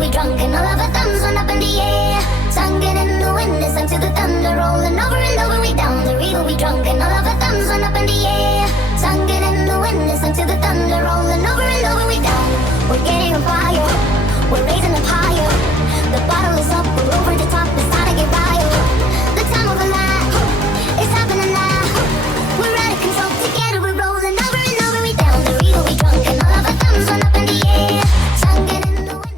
we drunk and all of our thumbs went up in the air. Singing in the wind, listen to the thunder rolling over and over. We down the river, we drunk and all of our thumbs went up in the air. Singing in the wind, listen to the thunder rolling over and over. We down, we're getting on fire, we're raising up higher. The bottle is up, we're over the top, it's time to get wild. The time of a life, it's happening now. We're out of control, together we're rolling over and over. We down the river, we drunk and all of our thumbs went up in the air. Singing in the wind.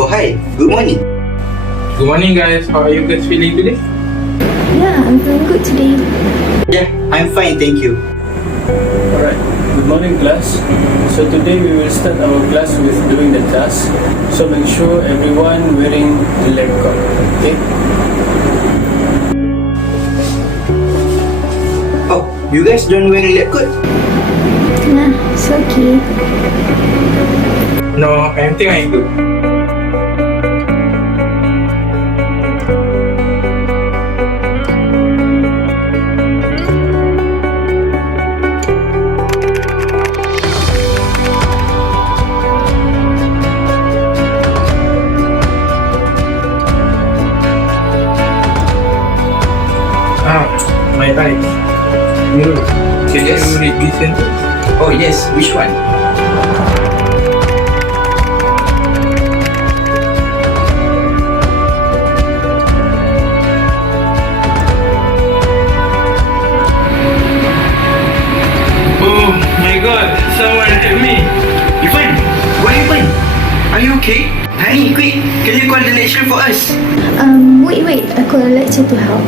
Oh hi, good morning. Good morning guys, how are you guys feeling today? Yeah, I'm feeling good today. Yeah, I'm fine, thank you. Alright, good morning class. So today we will start our class with doing the task. So make sure everyone wearing the lab coat, okay? Oh, you guys don't wear lab coat? Nah, it's okay. No, I think I'm good. My eyes. Mirror. Can Yes. you read this sentence? Oh yes, which one? Oh my god, someone help me. Ivan, what happened? Are you okay? Hurry, quick, can you call the lecturer for us? Wait, I call a lecturer to help.